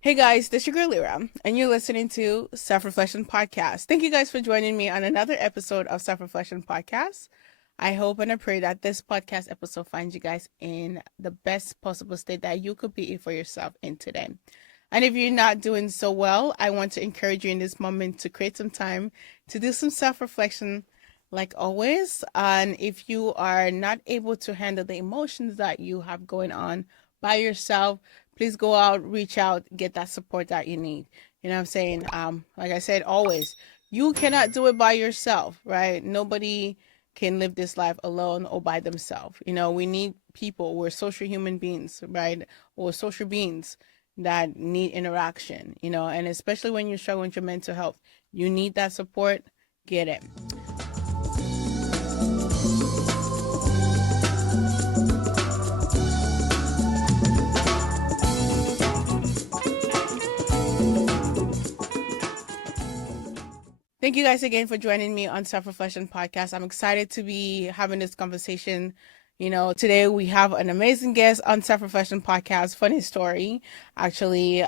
Hey guys, this is your girl Lira, and you're listening to Self Reflection Podcast. Thank you guys for joining me on another episode of Self Reflection Podcast. I hope and I pray that this podcast episode finds you guys in the best possible state that you could be for yourself in today. And if you're not doing so well, I want to encourage you in this moment to create some time to do some self reflection, like always. And if you are not able to handle the emotions that you have going on by yourself, please go out, reach out, get that support that you need. You know what I'm saying? Like I said, always, you cannot do it by yourself, right? Nobody can live this life alone or by themselves. You know, we need people. We're social human beings, right? Or social beings that need interaction, you know, and especially when you're struggling with your mental health, you need that support. Get it. Thank you guys again for joining me on Self Reflection Podcast. I'm excited to be having this conversation. You know, today we have an amazing guest on Self Reflection Podcast. Funny story, actually.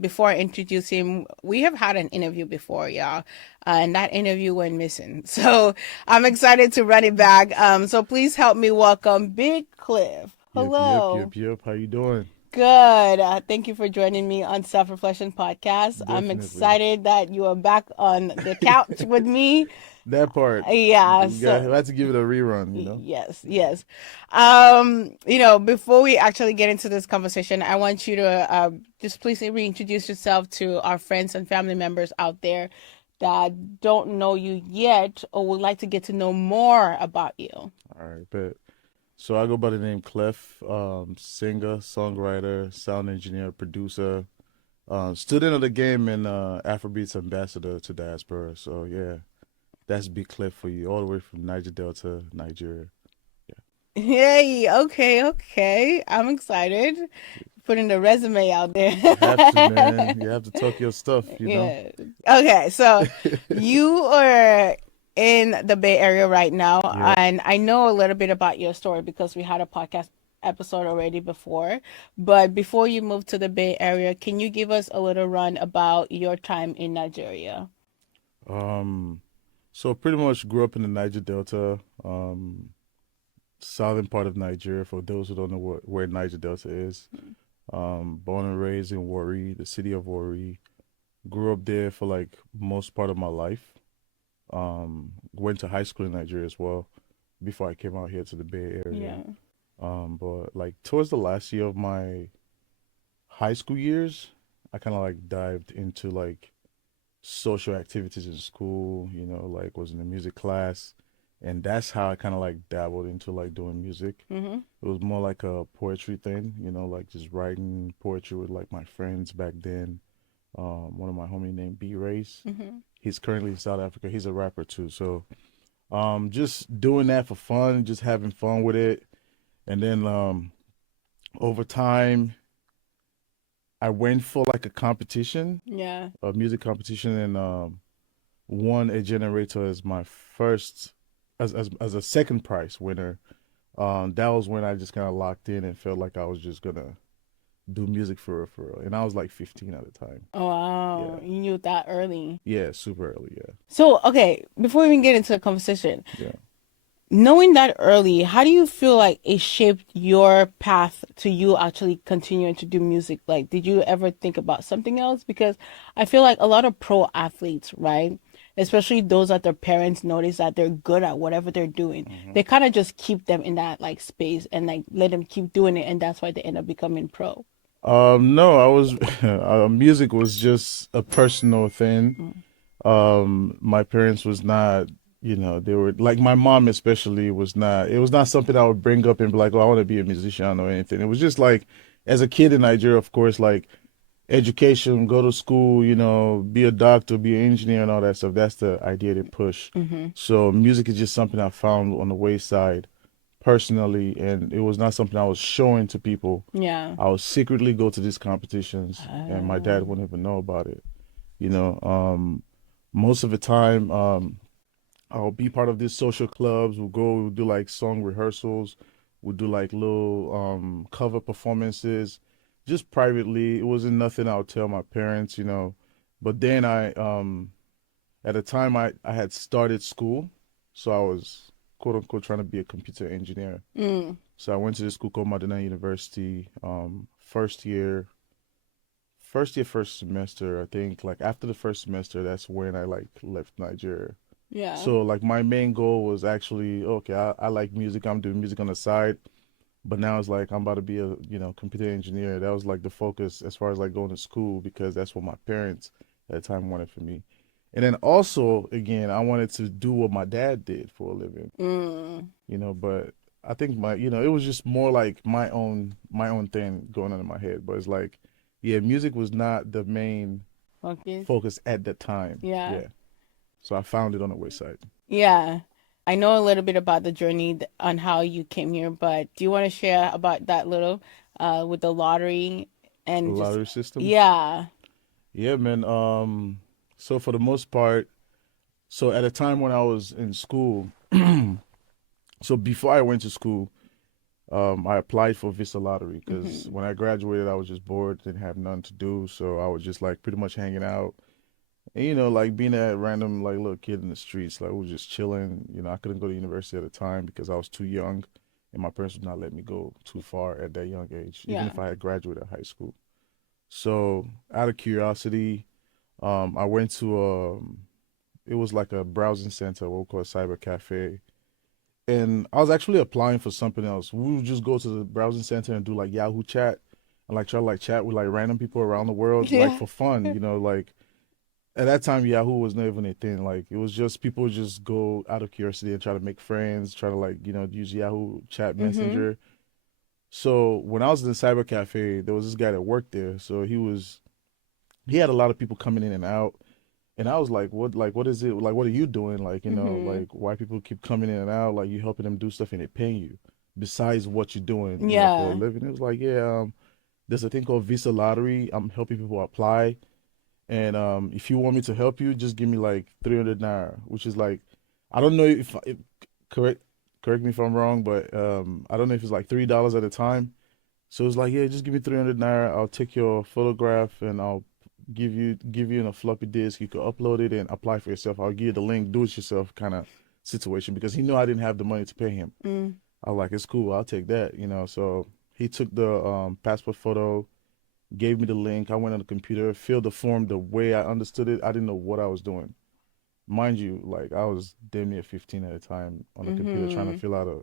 Before I introduce him, we have had an interview before, y'all, and that interview went missing. So I'm excited to run it back. So please help me welcome Big Klef. Yep, yep, Hello. yep, yep. How you doing? Good. Thank you for joining me on Self Reflection Podcast. I'm Definitely. excited that you are back on the couch with me. That part, Yeah, we got so we have to give it a rerun, you know? yes, yes. Before we actually get into this conversation, I want you to just please reintroduce yourself to our friends and family members out there that don't know you yet or would like to get to know more about you. All right, bet. So I go by the name Clef, singer, songwriter, sound engineer, producer, student of the game and Afrobeats ambassador to diaspora. So yeah, that's Big Klef for you, all the way from Niger Delta, Nigeria. Hey, okay, okay. I'm excited. Putting the resume out there. You have to, man. You have to talk your stuff, you know? Yeah. Okay, so you are in the Bay Area right now, Yep. and I know a little bit about your story because we had a podcast episode already before. But before you moved to the Bay Area, can you give us a little run about your time in Nigeria? Um, so pretty much grew up in the Niger Delta. Southern part of Nigeria. For those who don't know where Niger Delta is, born and raised in Warri, the city of Warri. Grew up there for like most part of my life. Went to high school in Nigeria as well before I came out here to the Bay Area. Yeah. But like towards the last year of my high school years, I kind of like dived into like social activities in school, like was in a music class. And that's how I kind of like dabbled into like doing music. Mm-hmm. It was more like a poetry thing, like just writing poetry with like my friends back then. One of my homie named B Race. Mm-hmm. He's currently in South Africa. He's a rapper too. So just doing that for fun, just having fun with it. And then over time I went for like a competition, Yeah. a music competition, and won a generator as my first as a second prize winner. That was when I just kind of locked in and felt like I was just gonna do music for real. And I was like 15 at the time. Oh, wow. Yeah, You knew that early. yeah, super early. So, okay, before we even get into the conversation, Yeah, knowing that early, how do you feel like it shaped your path to you actually continuing to do music? Like, did you ever think about something else? Because I feel like a lot of pro athletes, right? Especially those that their parents notice that they're good at whatever they're doing. yeah. They kind of just keep them in that like space and like let them keep doing it, and that's why they end up becoming pro. No, I was music was just a personal thing. Mm. My parents was not, they were like my mom especially was not. It was not something I would bring up and be like, "Oh, I want to be a musician" or anything. It was just like, as a kid in Nigeria, of course, like education, go to school, be a doctor, be an engineer, and all that stuff. That's the idea they push. Mm-hmm. So music is just something I found on the wayside personally, and it was not something I was showing to people. Yeah. I would secretly go to these competitions, and my dad Um, wouldn't even know about it. You know, most of the time, I'll be part of these social clubs. We'll do like song rehearsals. We'll do like little cover performances. just privately. It wasn't nothing I would tell my parents, But then at the time I had started school, so I was quote unquote trying to be a computer engineer. Mm. So I went to this school called Modena University. First year, first semester, I think like after the first semester, that's when I like left Nigeria. Yeah. So like my main goal was actually okay, I like music. I'm doing music on the side, but now it's like I'm about to be a computer engineer. That was like the focus as far as like going to school because that's what my parents at the time wanted for me. And then also again, I wanted to do what my dad did for a living, Mm. but I think it was just more like my own thing going on in my head. But it's like, yeah, music was not the main Focus. focus at that time. Yeah. Yeah. So I found it on the wayside. Yeah. I know a little bit about the journey on how you came here, but do you want to share about that little with the lottery and just Lottery system. yeah. Yeah, man. So for the most part, so at a time when I was in school, so before I went to school, I applied for Visa Lottery because Hmm. when I graduated, I was just bored, didn't have nothing to do, so I was just like pretty much hanging out, and like being that random like little kid in the streets, like we was just chilling. I couldn't go to university at the time because I was too young, and my parents would not let me go too far at that young age, even Yeah. if I had graduated high school. So out of curiosity, I went to it was like a browsing center, what we call a cyber cafe. And I was actually applying for something else. We would just go to the browsing center and do like Yahoo chat and like try to like chat with like random people around the world, like Yeah. for fun, like at that time Yahoo was not even a thing. Like it was just people would just go out of curiosity and try to make friends, try to like, use Yahoo chat Hmm. messenger. So when I was in the cyber cafe, there was this guy that worked there. So he had a lot of people coming in and out. And I was like, what is it? Like, what are you doing? Like, Hmm. like why people keep coming in and out? Like, you helping them do stuff and they paying you besides what you're doing, for a Yeah. living. It was like, yeah, there's a thing called Visa Lottery. I'm helping people apply. And if you want me to help you, just give me like 300 naira, which is like, I don't know if correct, correct me if I'm wrong, but I don't know if it's like $3 at a time. So it's like, yeah, just give me 300 naira. I'll take your photograph and I'll give you in a floppy disk. You can upload it and apply for yourself. I'll give you the link, do it yourself kind of situation because he knew I didn't have the money to pay him. Mm. I was like, it's cool. I'll take that. So he took the passport photo, gave me the link. I went on the computer, filled the form the way I understood it. I didn't know what I was doing. Mind you, like I was damn near 15 at a time on the computer trying to Hmm. fill out a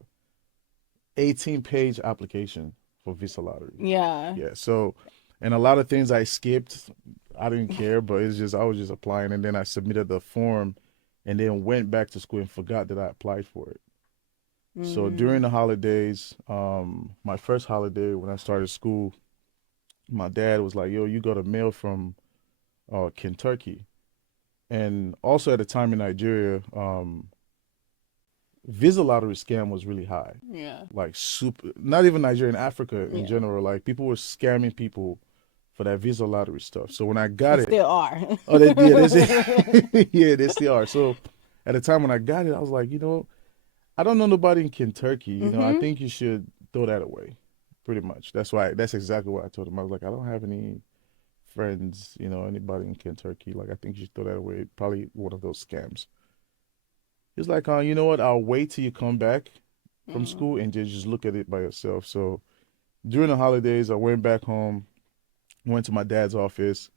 18-page application for Visa Lottery. Yeah. Yeah. So, and a lot of things I skipped. I didn't care, but it's just I was just applying, and then I submitted the form, and then went back to school and forgot that I applied for it. So Mm. during the holidays, my first holiday when I started school, my dad was like, "Yo, you got a mail from Kentucky," and also at the time in Nigeria, Visa lottery scam was really high, Yeah. like super. Not even Nigeria, in Africa in Yeah. general, like people were scamming people for that Visa lottery stuff. So when I got They it, still are. oh, they yeah, that's it. Yeah, they still are. So at the time when I got it, I was like, I don't know nobody in Kentucky. I Hmm. think you should throw that away. Pretty much. That's why. That's exactly what I told him. I was like, I don't have any friends. Anybody in Kentucky. Like, I think you should throw that away. Probably one of those scams. He's like, you know what? I'll wait till you come back from Mm. school and just look at it by yourself. So during the holidays, I went back home, went to my dad's office,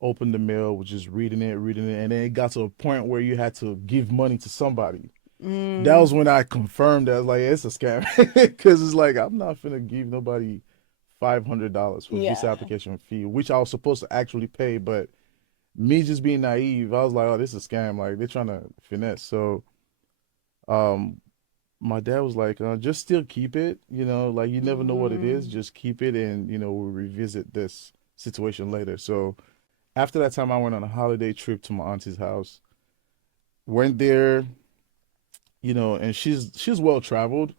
opened the mail, was just reading it, and then it got to a point where you had to give money to somebody. That Mm. was when I confirmed that I was like, it's a scam, because it's like I'm not gonna give nobody $500 for visa Yeah. application fee, which I was supposed to actually pay, but me just being naive, I was like, oh, this is a scam. Like they're trying to finesse. So, um, my dad was like, just still keep it. Like you never know what it is. Mm. Just keep it, and we'll revisit this situation later. So after that time, I went on a holiday trip to my auntie's house. Went there, and she's well traveled,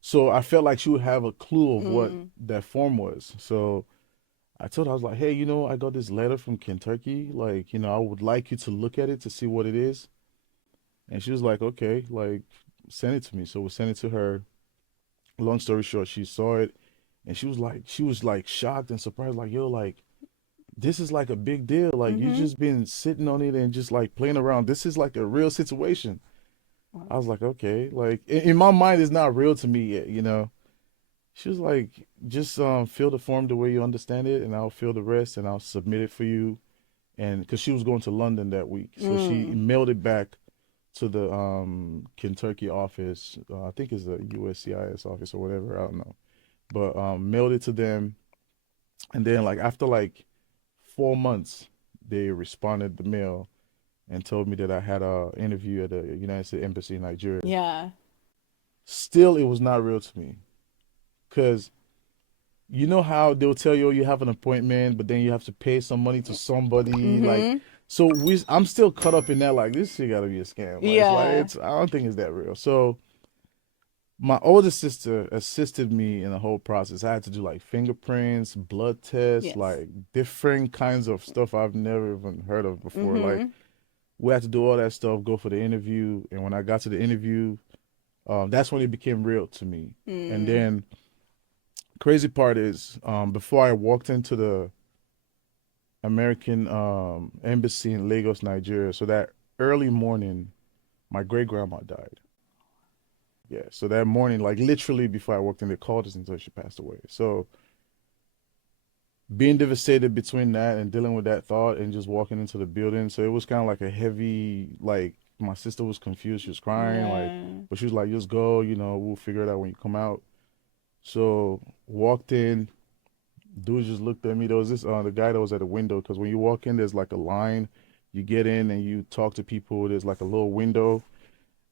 so I felt like she would have a clue of what Mm. that form was. So I told her, I was like, hey, I got this letter from Kentucky. Like, I would like you to look at it to see what it is. And she was like, okay, like send it to me. So we sent it to her. Long story short, she saw it, And she was like shocked and surprised, like, yo, like, this is like a big deal. Like, you Mm-hmm. just been sitting on it and just like playing around. This is like a real situation. I was like, okay, like in my mind, it's not real to me yet, you know. She was like, just fill the form the way you understand it, and I'll fill the rest, and I'll submit it for you. And because she was going to London that week, so she Mm. mailed it back to the Kentucky office. I think it's the USCIS office or whatever. I don't know, but mailed it to them, and then like after like 4 months, they responded the mail and told me that I had a interview at the United States Embassy in Nigeria. Yeah. Still, it was not real to me because you know how they'll tell you, oh, you have an appointment, but then you have to pay some money to somebody. Like, Mm-hmm. so I'm still caught up in that. Like, this shit gotta be a scam. Like, Yeah. I don't think it's that real. So my older sister assisted me in the whole process. I had to do like fingerprints, blood tests, Yes. like different kinds of stuff I've never even heard of before. Like, Mm-hmm. we had to do all that stuff, go for the interview, and when I got to the interview, that's when it became real to me. And Mm. then crazy part is, before I walked into the American embassy in Lagos, Nigeria, so that early morning, my great grandma died. Yeah, so that morning, like literally before I walked in, they called us until she passed away. So being devastated between that and dealing with that thought and just walking into the building, so it was kind of like a heavy, like my sister was confused, she was crying, like, Yeah. but she was like, just go, we'll figure it out when you come out. So walked in, dude just looked at me. There was this the guy that was at the window because when you walk in, there's like a line. You get in and you talk to people. There's like a little window.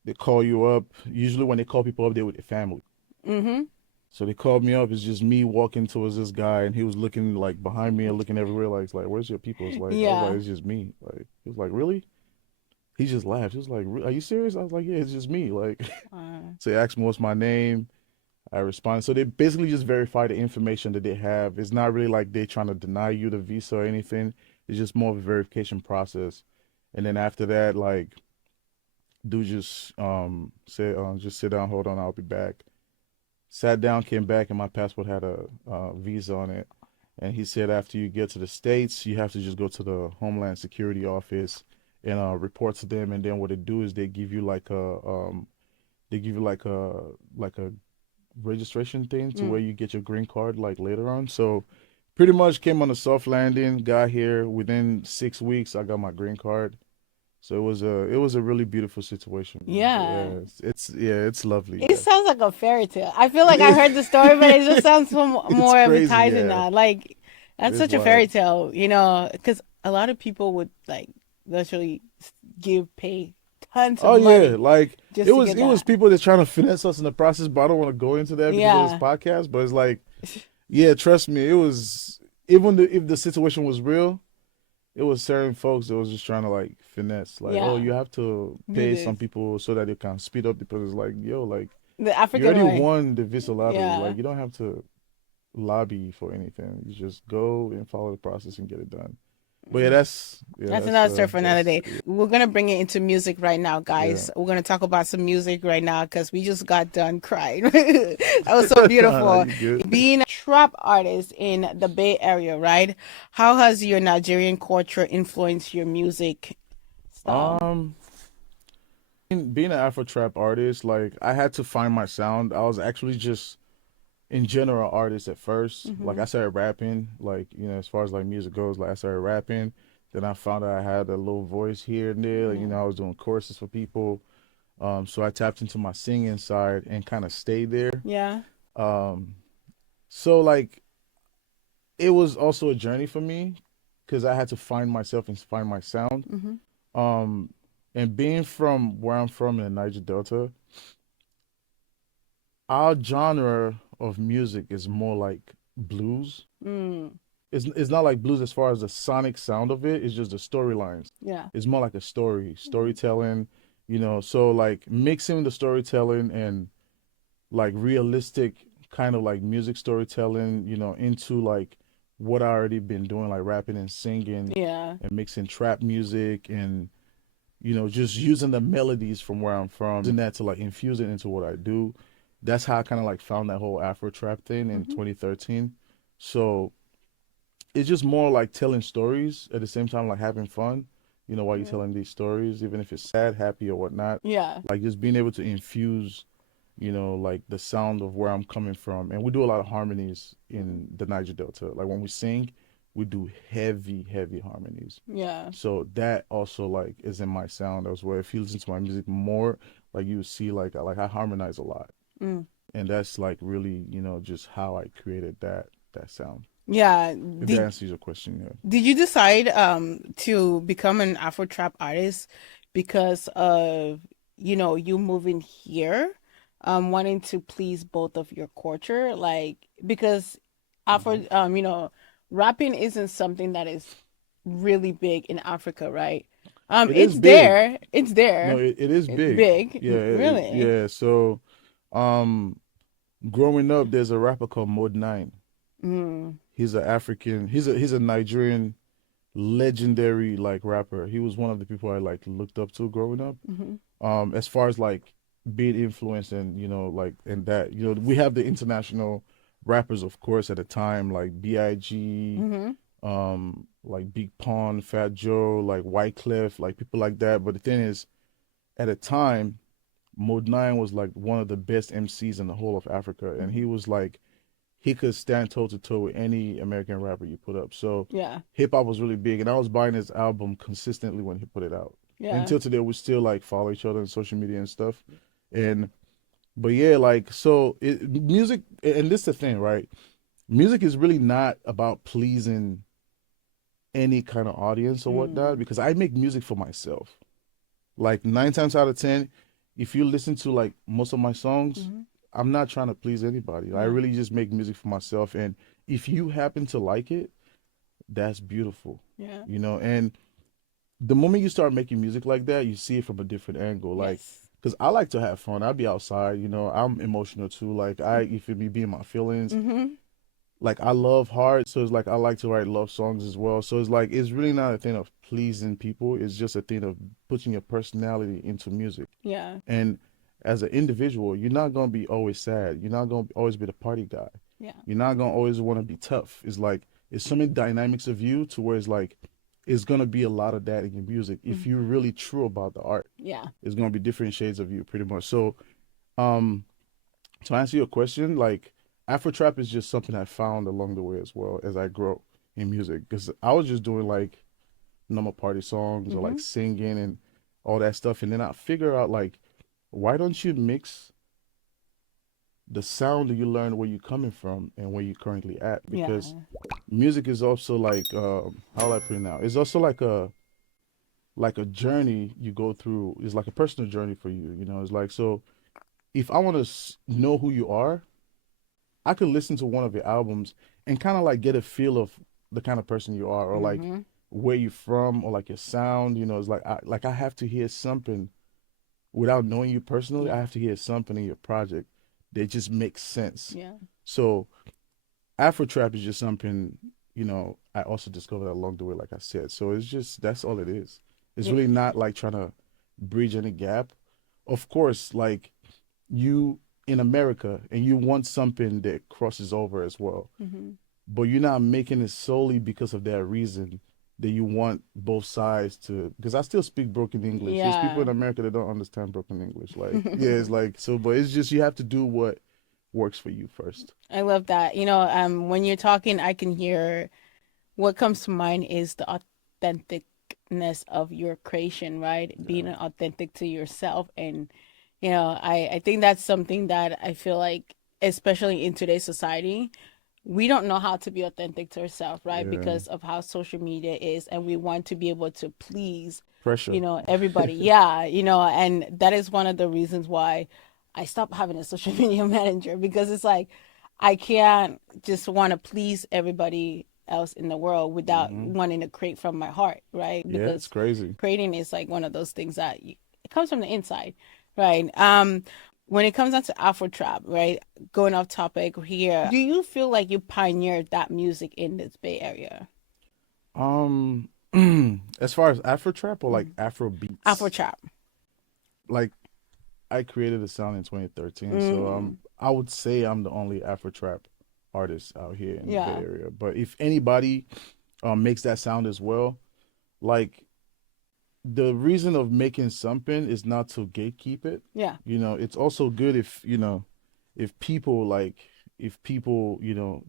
They call you up. Usually when they call people up, they're with their family. Mm-hmm. So they called me up. It's just me walking towards this guy, and he was looking like behind me and looking everywhere. Like, it's like, where's your people? It's like, I was like, Yeah. it's just me. Like, he was like, really? He just laughed. He was like, are you serious? I was like, yeah, it's just me. Like, so he asked me what's my name. I responded. So they basically just verify the information that they have. It's not really like they're trying to deny you the visa or anything. It's just more of a verification process. And then after that, like, dude just said, just sit down, hold on, I'll be back. Sat down, came back, and my passport had a visa on it. And he said after you get to the States, you have to just go to the Homeland Security office and report to them. And then what they do is they give you like a registration thing to where Mm. you get your green card like later on. So pretty much came on a soft landing, got here within 6 weeks. I got my green card. So it was a really beautiful situation, man. But Yeah. yeah, yeah, it's lovely. It Yeah, sounds like a fairy tale. I feel like I heard the story, but it just sounds so it's more crazy. appetizing Yeah, now. Like that's it's such a wild. fairy tale, because a lot of people would like literally pay tons of Oh yeah, money like just to get it was that. people that's trying to finesse us in the process, but I don't want to go into that because of this Yeah. podcast. But it's like, yeah, trust me, it was even if the situation was real, it was certain folks that was just trying to like finesse, like, oh, Yeah. you have to Do pay some this people so that they can speed up the process. Like, yo, like the you African already way. won the visa lottery. Yeah. Like, you don't have to lobby for anything. You just go and follow the process and get it done. But yeah, That's another story for another that's day. We're gonna bring it into music right now, yeah. guys. We're gonna talk about some music right now because we just got done crying. That was so Nah, beautiful. you good. Being a trap artist in the Bay Area, right? How has your Nigerian culture influenced your music style? Um, being an Afro-Trap artist, like I had to find my sound. I was actually just in general artist at first. Like Mm-hmm. I started rapping, like as far as like music goes, like I started rapping. Then I found out I had a little voice here and there. Like, Yeah. I was doing courses for people. So I tapped into my singing side and kind of stayed there. Yeah. Um, so like it was also a journey for me because I had to find myself and find my sound. Mm-hmm. Um, and being from where I'm from in the Niger Delta, our genre of music is more like blues. Mm. It's not like blues as far as the sonic sound of it. It's just the storylines. Yeah. It's more like a storytelling. So like mixing the storytelling and like realistic kind of like music storytelling, into like what I already been doing, like rapping and singing Yeah. and mixing trap music and just using the melodies from where I'm from, using that to like infuse it into what I do. that's how I kind of like found that whole Afro-Trap thing in Mm-hmm. 2013. So it's just more like telling stories at the same time, like having fun, while you're Yeah. telling these stories, even if it's sad, happy, or whatnot. Yeah. Like just being able to infuse, like the sound of where I'm coming from. And we do a lot of harmonies Mm-hmm. in the Niger Delta. Like when we sing, we do heavy, heavy harmonies. Yeah. So that also like is in my sound as well. If you listen to my music more, like you see like I harmonize a lot. Mm. And that's like really, just how I created that sound. Yeah. If that Did answers your question, yeah. did you decide to become an Afro trap artist because of, you moving here, wanting to please both of your culture? Like, because Hmm. Afro rapping isn't something that is really big in Africa, right? It is It's big. there. It's No, there. it is It's big. big. Yeah, Really. yeah. So, um, growing up, there's a rapper called Mod Nine. Mm. He's a African. He's a Nigerian legendary like rapper. He was one of the people I like looked up to growing up. Mm-hmm. As far as like being influenced and like and that we have the international rappers of course at the time like Big, Mm-hmm. like Big Pun, Fat Joe, like White Klef, like people like that. But the thing is, at the time, Mode Nine was like one of the best MCs in the whole of Africa, and he Mm-hmm. was like he could stand toe to toe with any American rapper you put up. So Yeah. hip hop was really big, and I was buying his album consistently when he put it out. Yeah. Until today, we still like follow each other on social media and stuff. And but yeah, like music, and this is the thing, right? Music is really not about pleasing any kind of audience or whatnot Mm. because I make music for myself. Like 9 times out of 10, if you listen to like most of my songs, Mm-hmm. I'm not trying to please anybody. I Yeah. really just make music for myself. And if you happen to like it, that's beautiful, Yeah. And the moment you start making music like that, you see it from a different angle. Like, Yes. because I like to have fun. I'll be outside, I'm emotional too. Like, you feel me, be in my feelings. Mm-hmm. Like, I love hard. So it's like, I like to write love songs as well. So it's like, it's really not a thing of pleasing people. It's just a thing of putting your personality into music. Yeah. And as an individual, you're not gonna be always sad. You're not gonna always be the party guy. Yeah. You're not gonna always want to be tough. It's like it's so many dynamics of you to where it's like it's gonna be a lot of that in your music if Mm. you're really true about the art. Yeah. It's gonna be different shades of you pretty much. So um to answer your question, like Afro trap is just something I found along the way as well as I grow in music. Because I was just doing like normal party songs or Mm-hmm. like singing and all that stuff, and then I figure out like why don't you mix the sound that you learn where you're coming from and where you're currently at? Yeah. Because music is also like how do I put it now? It's also like a journey you go through. It's like a personal journey for you. It's like so if I want to know who you are, I could listen to one of your albums and kind of like get a feel of the kind of person you are, or like Mm-hmm. where you're from, or like your sound. It's like I have to hear something without knowing you personally. I Yeah. have to hear something in your project that just makes sense. Yeah. So Afro trap is just something I also discovered along the way, like I said. So it's just that's all it is. It's Yeah. really not like trying to bridge any gap. Of course, like you in America and you want something that crosses over as well, Mm-hmm. but you're not making it solely because of that reason that you want both sides to. Because I still speak broken English. There's people in Yeah. America that don't understand broken English. Like yeah, it's like so, but it's just you have to do what works for you first. I love that. When you're talking, I can hear what comes to mind is the authenticness of your creation, right? Being Yeah. authentic to yourself. And, I think that's something that I feel like, especially in today's society, we don't know how to be authentic to ourselves, right? Yeah. Because of how social media is, and we want to be able to please, Pressure. everybody. Yeah, and that is one of the reasons why I stopped having a social media manager, because it's like I can't just want to please everybody else in the world without Hmm. wanting to create from my heart, right? Yeah, it's Because crazy. creating is like one of those things that it comes from the inside, right? When it comes down to Afro trap, right? Going off topic here, do you feel like you pioneered that music in this Bay Area? Um, as far as Afro trap or like Mm. Afro Afro beats, trap. like I created a sound in 2013, so Mm. I would say I'm the only Afro-Trap artist out here in the Bay Yeah. Area. But if anybody makes that sound as well, like the reason of making something is not to gatekeep it. Yeah. It's also good if, if people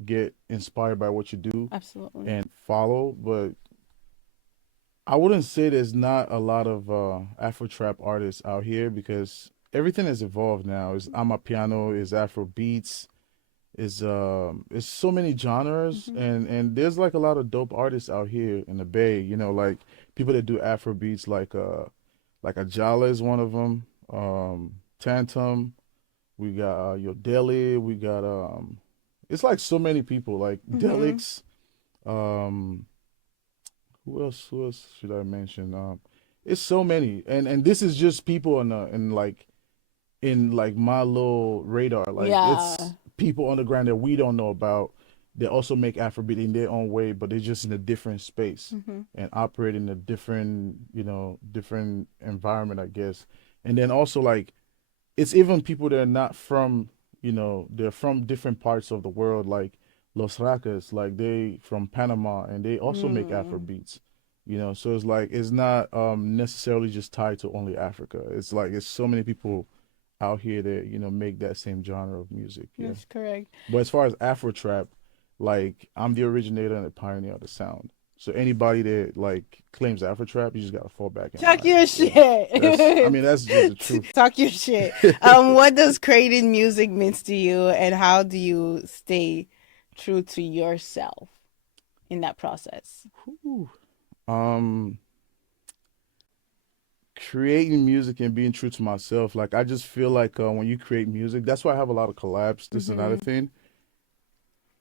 get inspired by what you do Absolutely. and follow. But I wouldn't say there's not a lot of Afro trap artists out here because everything has evolved now. Is Amapiano, is Afro beats, is it's so many genres, Hmm. and there's like a lot of dope artists out here in the Bay. Like people that do Afro beats, like Ajala is one of them. Tantum, we got Yodeli, we got it's like so many people like Hmm. Delix. Um, who else should I mention? It's so many, and this is just people in like my little radar. Like Yeah. it's people on the ground that we don't know about. They also make Afrobeat in their own way, but they're just in a different space Hmm. and operate in a different environment, I guess. And then also like it's even people that are not from, they're from different parts of the world, like Los Racas, like they from Panama, and they also make Afro Mm. beats. So it's like it's not necessarily just tied to only Africa. It's like it's so many people out here that make that same genre of music. Yeah. That's correct. But as far as Afro trap, like I'm the originator and the pioneer of the sound. So anybody that like claims Afro trap, you just gotta fall back in Talk line. your Yeah. That's I shit. mean that's just the truth. Talk your shit. What does creating music means to you, and how do you stay true to yourself in that process? Whew. Um Creating music and being true to myself, like I just feel like when you create music, that's why I have a lot of collabs. This is another Mm-hmm. thing.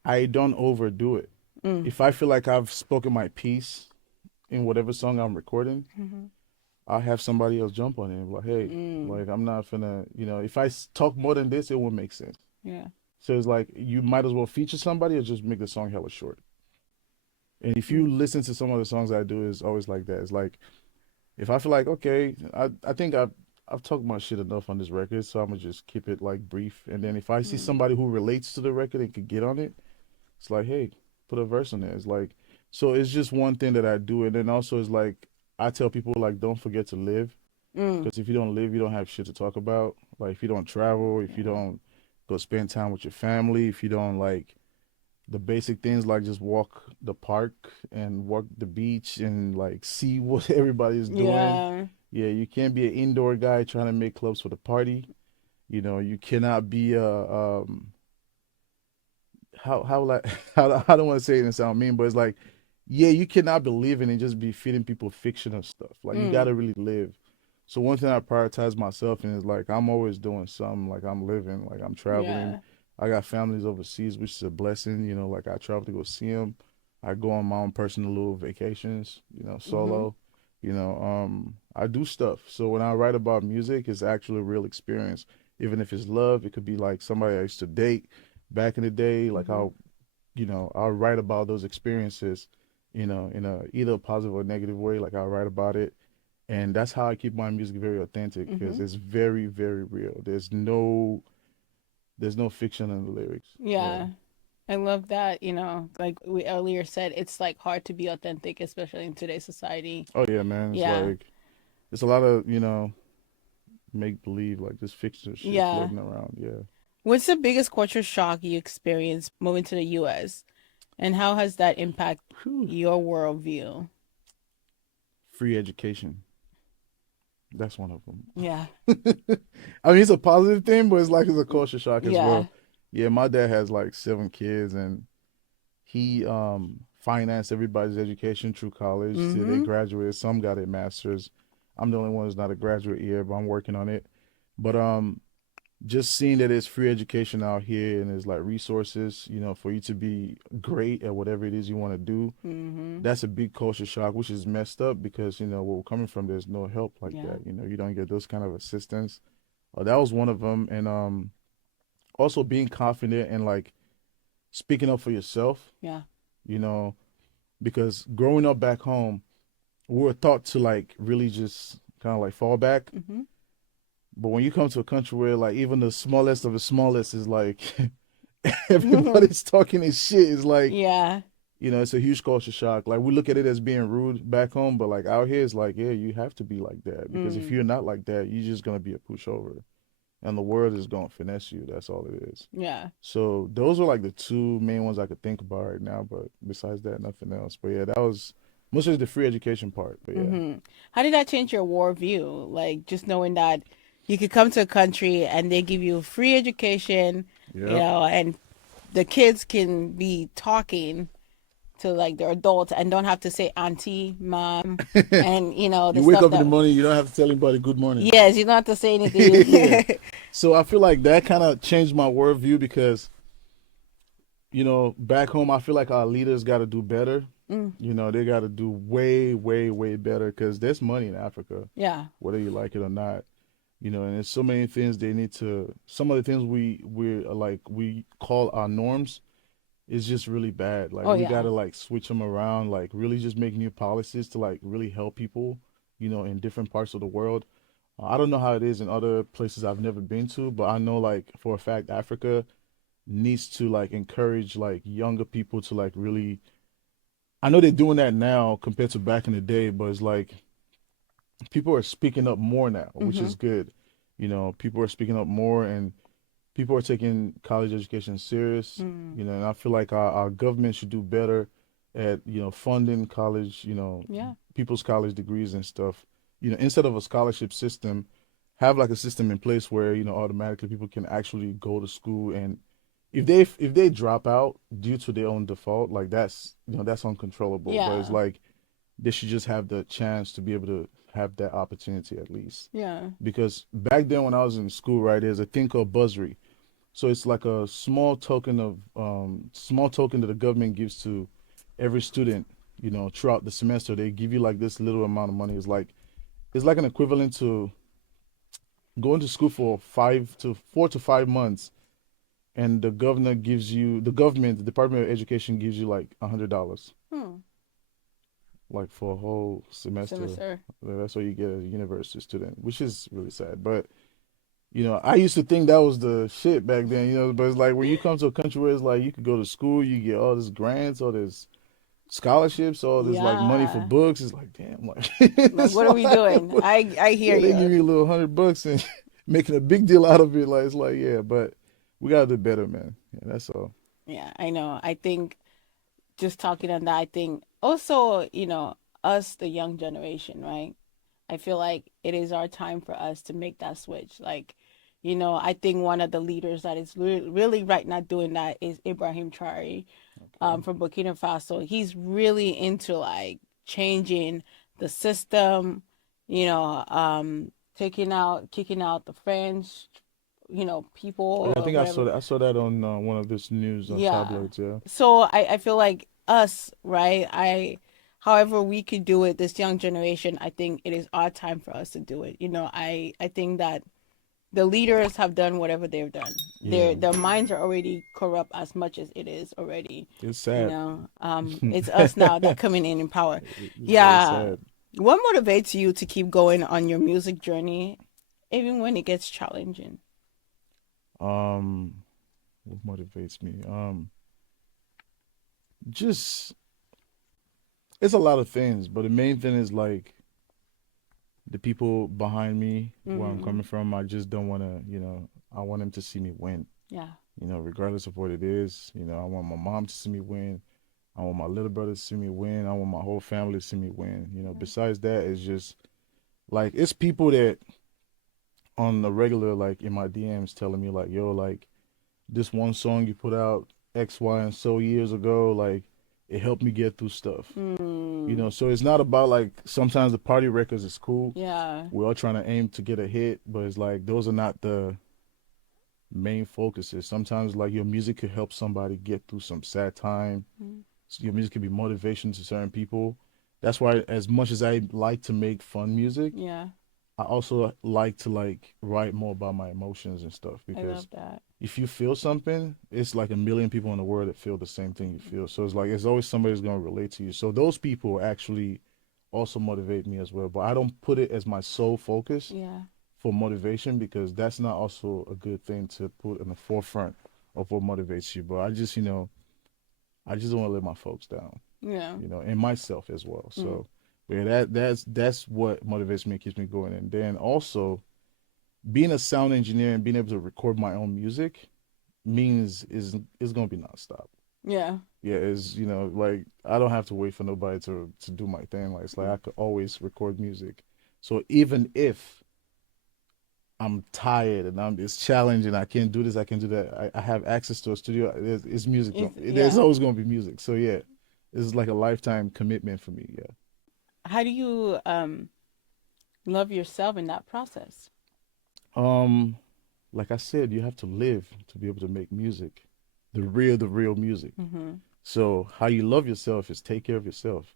I don't overdo it. Mm. If I feel like I've spoken my piece in whatever song I'm recording, Mm-hmm. I'll have somebody else jump on it and be like, hey, Mm. like I'm not finna, if I talk more than this, it won't make sense. Yeah. So it's like you might as well feature somebody or just make the song hella short. And if you Mm. listen to some of the songs I do, it's always like that. It's like if I feel like okay, I think I've talked my shit enough on this record, so I'm gonna just keep it like brief. And then if I see Mm. somebody who relates to the record and could get on it, it's like, hey, put a verse on there. It's like so it's just one thing that I do, and then also it's like I tell people like don't forget to live, Mm. because if you don't live, you don't have shit to talk about. Like if you don't travel, if you Yeah. don't go spend time with your family, if you don't like the basic things like just walk the park and walk the beach and like see what everybody's doing. Yeah. Yeah, you can't be an indoor guy trying to make clubs for the party. You cannot be a how like I don't want to say it and sound mean, but it's like yeah, you cannot be living and just be feeding people fictional stuff. Like you Mm. gotta really live. So one thing I prioritize myself in is like I'm always doing something. Like I'm living, like I'm traveling. Yeah. I got families overseas, which is a blessing. Like I travel to go see them. I go on my own personal little vacations. Mm-hmm. Solo. I do stuff. So when I write about music, it's actually a real experience. Even if it's love, it could be like somebody I used to date back in the day. Like Mm-hmm. I'll write about those experiences, in a either a positive or negative way. Like I'll write about it, and that's how I keep my music very authentic Mm-hmm. because it's very very real. There's no fiction in the lyrics. Yeah. Yeah. I love that, like we earlier said, it's like hard to be authentic, especially in today's society. Oh yeah, man. It's Yeah. like it's a lot of make believe, like this fiction shit Yeah. floating around. Yeah. What's the biggest culture shock you experienced moving to the US? And how has that impacted Whew. your worldview? Free education. That's one of Yeah. them. I mean, it's a positive thing, but it's like it's a culture shock as Yeah. well. Yeah, my dad has like 7 kids, and he financed everybody's education through college. So they Mm-hmm. graduated. Some got a master's. I'm the only one who's not a graduate yet, but I'm working on it. But just seeing that it's free education out here and there's like resources, for you to be great at whatever it is you want to do, Mm-hmm. that's a big culture shock, which is messed up because where we're coming from, there's no help like Yeah. that. You don't get those kind of assistance. That was one of them, and also being confident and like speaking up for yourself. Yeah. You know, because growing up back home, we were taught to like really just kind of like fall back. Mm-hmm. But when you come to a country where like even the smallest of the smallest is like everybody's talking his shit, it's like, Yeah. it's a huge culture shock. Like we look at it as being rude back home, but like out here it's like, yeah, you have to be like that because if Mm. you're not like that, you're just gonna be a pushover, and the world is gonna finesse you. That's all it is. Yeah. So those are like the two main ones I could think about right now. But besides that, nothing else. But yeah, that was mostly the free education part. But yeah, How did that change your war view? Like just knowing that you could come to a country and they give you free education, yep. and the kids can be talking to like their adults and don't have to say auntie, mom, and the You wake stuff up in the that morning, you don't have to tell anybody good morning. yes, you don't have to say Yeah. anything. So I feel like that kind of changed my worldview because, back home, I feel like our leaders got to do better. Mm, They got to do way, way, way better because there's money in Africa, yeah. whether you like it or not. And there's so many things they need to. Some of the things we call our norms is just really bad. Like Oh we yeah. gotta like switch them around. Like really just make new policies to like really help people. In different parts of the world. I don't know how it is in other places I've never been to, but I know like for a fact Africa needs to like encourage like younger people to like really. I know they're doing that now compared to back in the day, but it's like people are speaking up more now, which Mm-hmm. is good. People are speaking up more and people are taking college education serious. Mm, And I feel like our government should do better at, funding college, yeah. people's college degrees and stuff. Instead of a scholarship system, have like a system in place where, automatically people can actually go to school and if they drop out due to their own default, like that's uncontrollable. But it's Yeah. like they should just have the chance to be able to have that opportunity at least. Yeah. Because back then when I was in school, right, there's a thing called bursary. So it's like a small token that the government gives to every student, throughout the semester. They give you like this little amount of money. It's like an equivalent to going to school for 4 to 5 months, and the government, the Department of Education gives you like $100, Hmm. like for a whole semester. Semester. That's what you get as a university student, which is really sad. But I used to think that was the shit back then, but it's like when you come to a country where it's like you could go to school, you get all this grants, all this scholarships, all this like money for Yeah. books. It's like, damn, like Like it's what are we like, doing? I hear yeah, they give you. me a little $100 and making a big deal out of it. Like it's like, yeah, but we gotta do better, man. Yeah, that's all. Yeah, I know. I think just talking on that, I think also, us, the young generation, right? I feel like it is our time for us to make that switch. Like, I think one of the leaders that is really right now doing that is Ibrahim Traore, Okay. from Burkina Faso. He's really into like changing the system, kicking out the French, Oh, people yeah, I or think I saw whatever. that. I saw that on one of this news Yeah. tabloids. Yeah. So I feel like us, right? However we could do it, this young generation, I think it is our time for us to do it. I think that the leaders have done whatever they've done. Yeah. Their minds are already corrupt as much as it is already. It's sad. It's us now that coming in power. It's very Yeah. sad. What motivates you to keep going on your music journey, even when it gets challenging? Um, what motivates me? Just it's a lot of things, but the main thing is like the people behind me, where I'm Mm-hmm. coming from. I just don't want to, I want them to see me win. Yeah. Regardless of what it is. I want my mom to see me win. I want my little brother to see me win. I want my whole family to see me win. Besides that, it's just like it's people that on the regular, like in my DMs, telling me like, yo, like this one song you put out X, Y, and so years ago, like it helped me get through stuff. Mm, So it's not about like sometimes the party records is cool. yeah. We're all trying to aim to get a hit, but it's like those are not the main focuses. Sometimes like your music could help somebody get through some sad time. Mm, So your music can be motivation to certain people. That's why as much as I like to make fun music, yeah. I also like to like write more about my emotions and stuff I because love that. if you feel something, it's like a million people in the world that feel the same thing you feel. So it's like it's always somebody who's gonna relate to you. So those people actually also motivate me as well. But I don't put it as my sole focus Yeah. for motivation, because that's not also a good thing to put in the forefront of what motivates you. But I just, I just don't want to let my folks down, Yeah. And myself as well. Mm. So yeah, that's what motivates me, keeps me going. And then also being a sound engineer and being able to record my own music means is gonna be nonstop. Yeah. Yeah, is like I don't have to wait for nobody to do my thing. Like it's like I could always record music. So even if I'm tired and it's challenging, I can't do this, I can do that. I have access to a studio. It's music. There's Yeah. always gonna be music. So yeah, this is like a lifetime commitment for me. Yeah. How do you love yourself in that process? Um, like I said, you have to live to be able to make music, the real music. Mm-hmm. So how you love yourself is take care of yourself.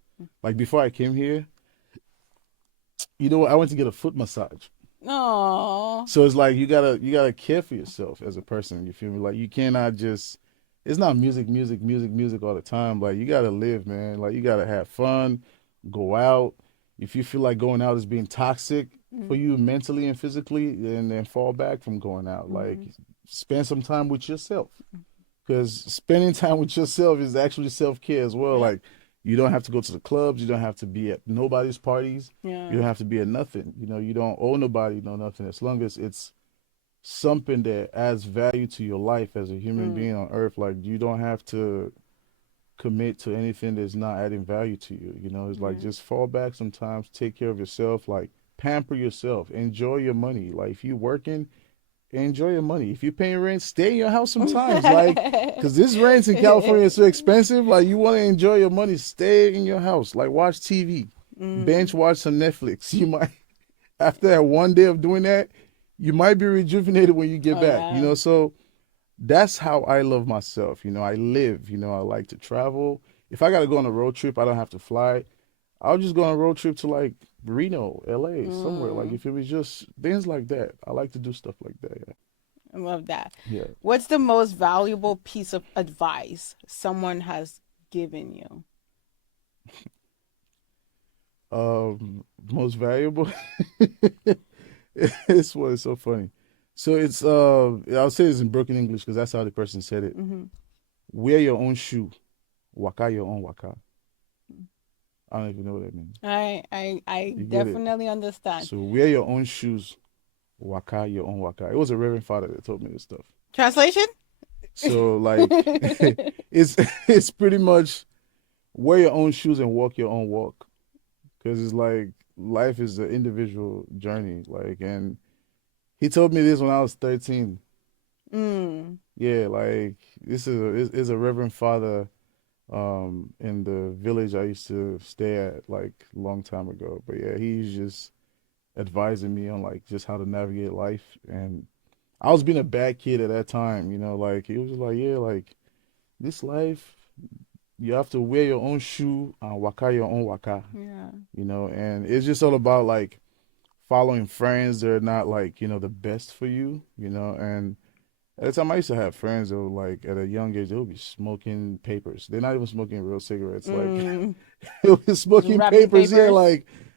Like before I came here, you know what? I went to get a foot massage. Oh. So it's like you gotta care for yourself as a person. You feel me? Like you cannot just. It's not music all the time. Like you gotta live, man. Like you gotta have fun, go out. If you feel like going out is being toxic for you mentally and physically, then fall back from going out. Like Mm-hmm. spend some time with yourself, because spending time with yourself is actually self-care as well. Yeah. Like you don't have to go to the clubs, you don't have to be at nobody's parties, Yeah. you don't have to be at nothing, you don't owe nobody no nothing, as long as it's something that adds value to your life as a human Mm. being on earth. Like you don't have to commit to anything that's not adding value to you. It's like Yeah. just fall back sometimes, take care of yourself, like pamper yourself, enjoy your money. Like if you're working, enjoy your money. If you're paying rent, stay in your house sometimes. Like, because this rent in California is so expensive. Like, you want to enjoy your money, stay in your house. Like, watch TV, Mm. bench watch some Netflix. You might, after that one day of doing that, you might be rejuvenated when you get Oh back. yeah. So that's how I love myself. I live. I like to travel. If I got to go on a road trip, I don't have to fly. I'll just go on a road trip to like Reno, LA, somewhere. Like Mm. if it was just things like that. I like to do stuff like that. I love that. Yeah. What's the most valuable piece of advice someone has given you? Most valuable. This one is so funny. So it's I'll say this in broken English because that's how the person said it. Mm-hmm. Wear your own shoe, waka your own waka. I don't even know what that means. I You get it? definitely understand. So wear your own shoes, waka your own waka. It was a Reverend Father that told me this stuff. Translation? So like it's it's pretty much wear your own shoes and walk your own walk, because it's like life is an individual journey. Like, and he told me this when I was 13. Mm. Yeah, like this is a Reverend Father in the village I used to stay at like a long time ago. But yeah, he's just advising me on like just how to navigate life. And I was being a bad kid at that time, like he was like, yeah, like this life you have to wear your own shoe and waka your own waka, Yeah. and it's just all about like following friends that are not like, the best for you, and at the time I used to have friends that were like at a young age they would be smoking papers. They're not even smoking real cigarettes, like Mm. it was smoking Wrapping papers, yeah, papers.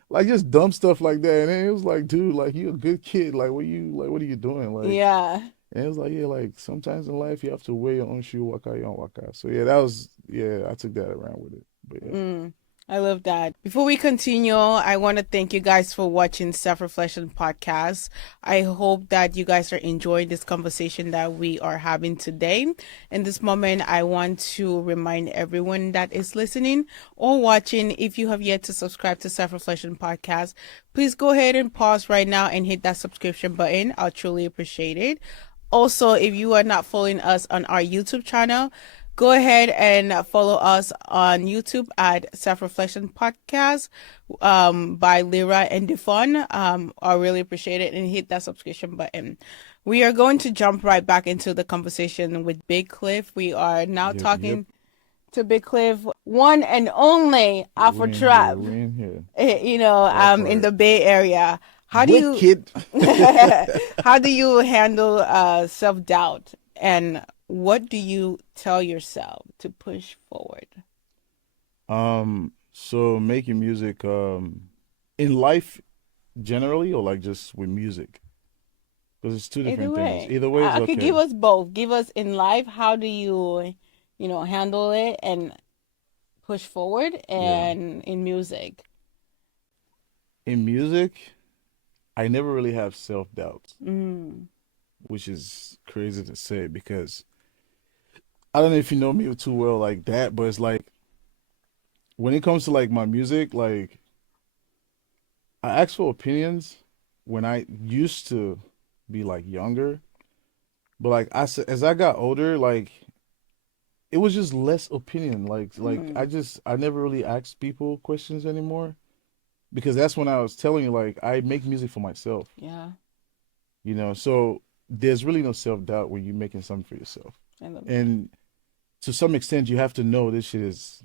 like just dumb stuff like that. And then it was like, dude, like you a good kid, what are you doing? Like, Yeah. and it was like, yeah, like sometimes in life you have to wear your own shoe, walk out your own walk out. So yeah, that was I took that around with it. But yeah. Mm, I love that. Before we continue, I want to thank you guys for watching Self Reflection Podcast. I hope that you guys are enjoying this conversation that we are having today. In this moment, I want to remind everyone that is listening or watching, if you have yet to subscribe to Self Reflection Podcast, please go ahead and pause right now and hit that subscription button. I'll truly appreciate it. Also, if you are not following us on our YouTube channel, go ahead and follow us on YouTube at Self Reflection Podcast by Lira Ndifon. I really appreciate it, and hit that subscription button. We are going to jump right back into the conversation with Big Klef. We are now Yep, yep. talking to Big Klef, one and only We in here, Afro-Trap, we in here. That in part. the Bay Area. How do you Wicked. how do you handle self-doubt, and what do you tell yourself to push forward? So making music, in life generally, or like just with music? Because it's two Either different things. way. Either way is Okay, give okay. us both. Give us in life, how do you, handle it and push forward, Yeah. and in music. In music, I never really have self-doubt, Mm. which is crazy to say because I don't know if you know me too well like that, but it's like when it comes to like my music, like I ask for opinions when I used to be like younger, but like as I got older, like it was just less opinion. Like Mm. I never really asked people questions anymore because that's when I was telling you like I make music for myself, Yeah. so there's really no self-doubt when you're making something for yourself. I love that. And to some extent you have to know this shit is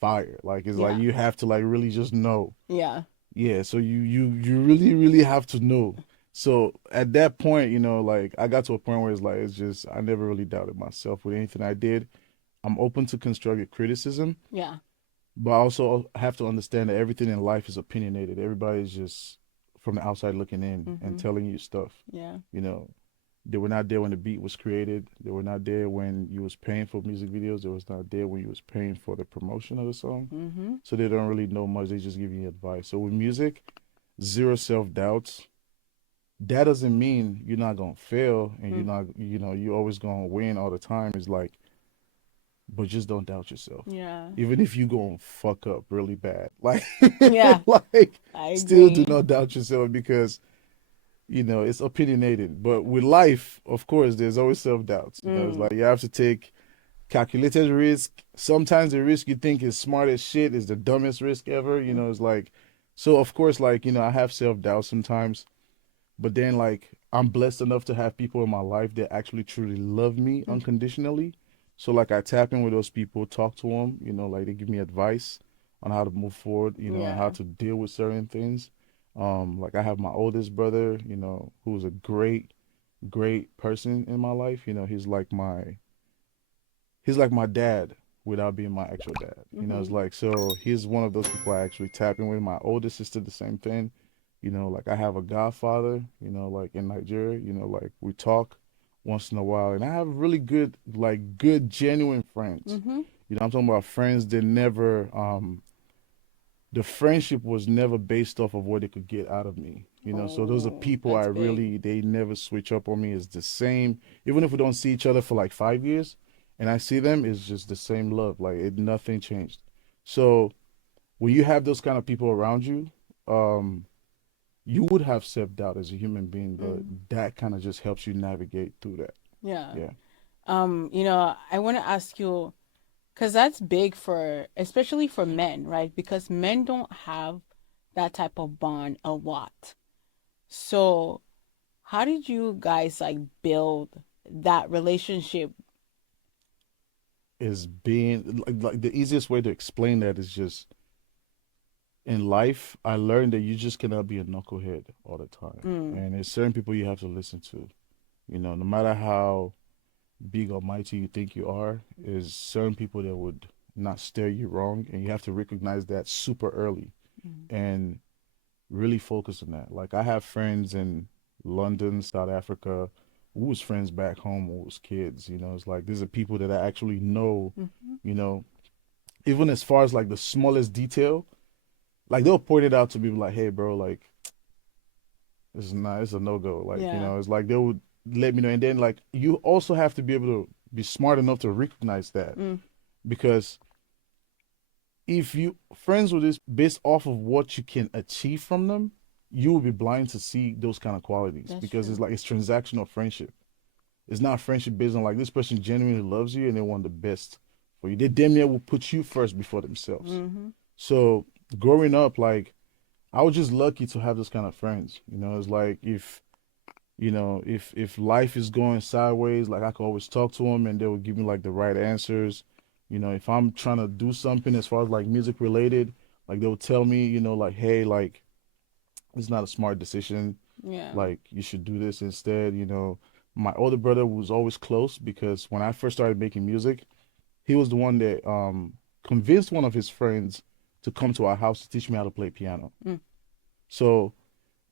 fire. Like it's like Yeah. you have to like really just know. Yeah. Yeah, so you really really have to know. So at that point, like I got to a point where it's like it's just I never really doubted myself with anything I did. I'm open to constructive criticism, Yeah. but I also have to understand that everything in life is opinionated. Everybody's just from the outside looking in and Mm-hmm. telling you stuff. Yeah. You know, they were not there when the beat was created. They were not there when you was paying for music videos. They was not there when you was paying for the promotion of the song. Mm-hmm. So they don't really know much. They just give you advice. So with music, zero self doubts. That doesn't mean you're not gonna fail and you're Mm. not, you're always gonna win all the time. It's like, but just don't doubt yourself. Yeah. Even if you gonna fuck up really bad, like, Yeah. like, I still do agree. not doubt yourself because it's opinionated. But with life, of course, there's always self doubts. It's Mm. like you have to take calculated risk. Sometimes the risk you think is smart as shit is the dumbest risk ever. Mm. It's like, so of course, like, I have self doubt sometimes, but then like I'm blessed enough to have people in my life that actually truly love me Mm. unconditionally. So like I tap in with those people, talk to them, like they give me advice on how to move forward, and how Yeah. to deal with certain things. Like I have my oldest brother, who's a great, great person in my life. He's like my dad without being my actual dad. It's Mm-hmm. like so he's one of those people I actually tap in with. My oldest sister, the same thing. Like I have a godfather, like in Nigeria, like we talk once in a while. And I have really good, like good, genuine friends. Mm-hmm. I'm talking about friends that never the friendship was never based off of what they could get out of me. So those are Oh, people I that's big. really they never switch up on me. It's the same, even if we don't see each other for like 5 years, and I see them, it's just the same love. Like nothing changed. So when you have those kind of people around you, you would have self doubt as a human being, but Mm. that kind of just helps you navigate through that. Yeah. Yeah. I want to ask you, because that's big for, especially for men, right? Because men don't have that type of bond a lot. So, how did you guys like build that relationship? Is being like the easiest way to explain that is just in life, I learned that you just cannot be a knucklehead all the time. Mm. And there's certain people you have to listen to. No matter how big or mighty you think you are, is certain people that would not steer you wrong. And you have to recognize that super early Mm. and really focus on that. Like I have friends in London, South Africa, who was friends back home when we was kids. It's like these are people that I actually know, Mm-hmm. you know, even as far as like the smallest detail, like they'll point it out to people like, hey bro, like this is not, it's a no go. Like, Yeah. it's like they would let me know. And then like you also have to be able to be smart enough to recognize that. Mm. Because if you friends with this based off of what you can achieve from them, you will be blind to see those kind of qualities That's because true. it's transactional friendship. It's not friendship based on like this person genuinely loves you and they want the best for you. They damn near will put you first before themselves. Mm-hmm. So growing up, like I was just lucky to have those kind of friends. It's like if life is going sideways, like I could always talk to them and they would give me like the right answers. If I'm trying to do something as far as like music related, like they would tell me, like, hey, like it's not a smart decision. Yeah. Like you should do this instead. My older brother was always close because when I first started making music, he was the one that convinced one of his friends to come to our house to teach me how to play piano. Mm. So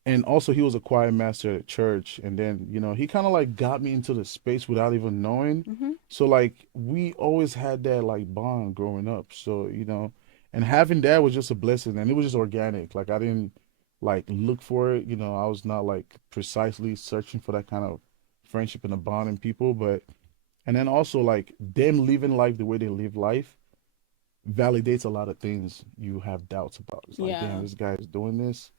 And also he was a choir master at church, and then he kind of like got me into the space without even knowing. Mm-hmm. So like we always had that like bond growing up. So and having that was just a blessing, and it was just organic. Like I didn't like look for it. I was not like precisely searching for that kind of friendship and a bond in people. But and then also like them living life the way they live life validates a lot of things you have doubts about. It's like, damn, Yeah. this guy is doing this,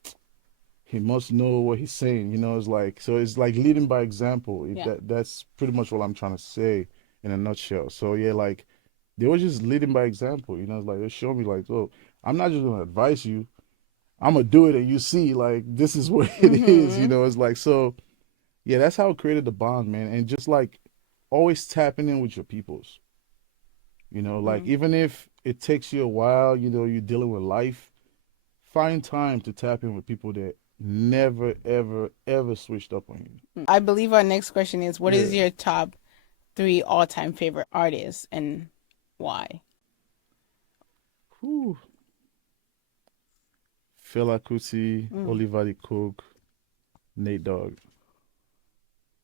he must know what he's saying. It's like, so it's like leading by example. If Yeah. that's pretty much what I'm trying to say in a nutshell. So yeah, like they were just leading by example. It's like they show me like, oh, I'm not just gonna advise you, I'm gonna do it, and you see like this is what it is. Mm-hmm. It's like, so yeah, that's how it created the bond, man. And just like always tapping in with your peoples. Like Mm. even if it takes you a while, you're dealing with life, find time to tap in with people that never, ever, ever switched up on I believe our next question is, what you. is Yeah. your top three all-time favorite artists and why? Whew. Fela Kuti, Mm. Oliver the Cook, Nate Dogg.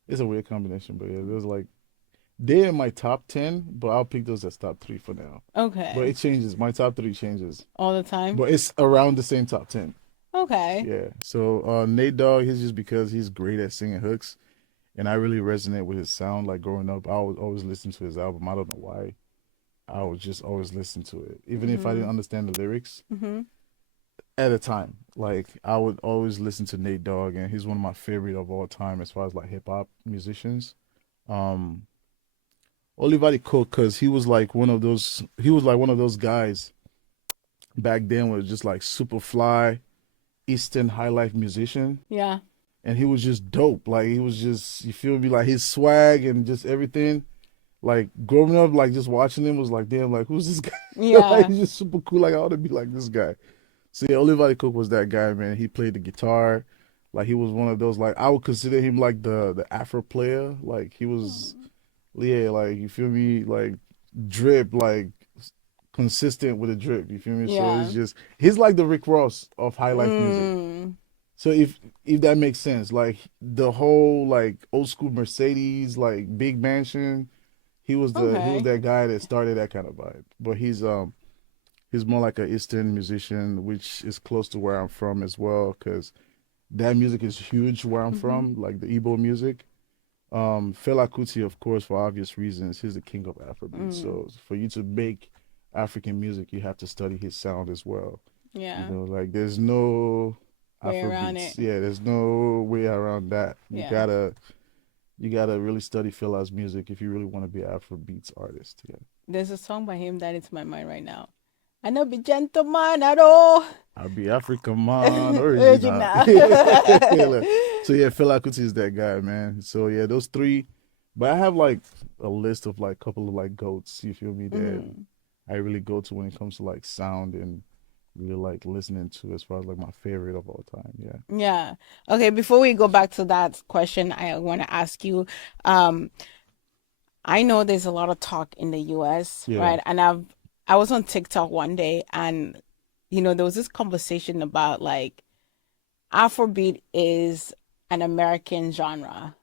It's a weird combination, but yeah, there's like they're in my top 10, but I'll pick those as top three for now. But Okay. it changes. My top three changes, All the time? but it's around the same top ten. Okay. Yeah. So Nate Dogg, he's just because he's great at singing hooks, and I really resonate with his sound. Like growing up, I would always listen to his album. I don't know why. I would just always listen to it, even if I Mm-hmm. didn't understand the lyrics Mm-hmm. at a time. Like I would always listen to Nate Dogg, and he's one of my favorite of all time as far as like hip hop musicians. Um, Oliver Cook, because he was like one of those. He was like one of those guys back then, was just like super fly Eastern high life musician, Yeah. and he was just dope. Like he was just, you feel me, like his swag and just everything. Like growing up, like just watching him was like, damn, like who's this guy? Like Yeah. he's just super cool. Like I want to be like this guy. So yeah, Oliver Cook was that guy, man. He played the guitar. Like he was one of those, like I would consider him like the Afro player. Like he was, yeah, like you feel me, like drip, like consistent with a drip. You feel me? So it's Yeah. just he's like the Rick Ross of high life music. Mm. So if that makes sense, like the whole like old school Mercedes, like big mansion, he was Okay. that guy that started that kind of vibe. But he's more like an Eastern musician, which is close to where I'm from as well, because that music is huge where I'm Mm-hmm. from, like the Igbo music. Fela Kuti, of course, for obvious reasons, he's the king of Afrobeat. Mm. So for you to make African music, you have to study his sound as well. Yeah. Like there's no Way around Afrobeats. it. Yeah, there's no way around that. You Yeah. gotta you gotta really study Fela's music if you really want to be an Afrobeats artist. Yeah. There's a song by him that is in my mind right now. I know be gentleman at all. I'll be African man, original. Original. So yeah, Fela Kuti is that guy, man. So yeah, those three. But I have like a list of like a couple of like goats. You feel me? That Mm. I really go to when it comes to like sound and really like listening to as far as like my favorite of all time. Yeah. Yeah. Okay, before we go back to that question, I want to ask you, um, I know there's a lot of talk in the US, Yeah. right? And I was on TikTok one day and there was this conversation about like Afrobeat is an American genre.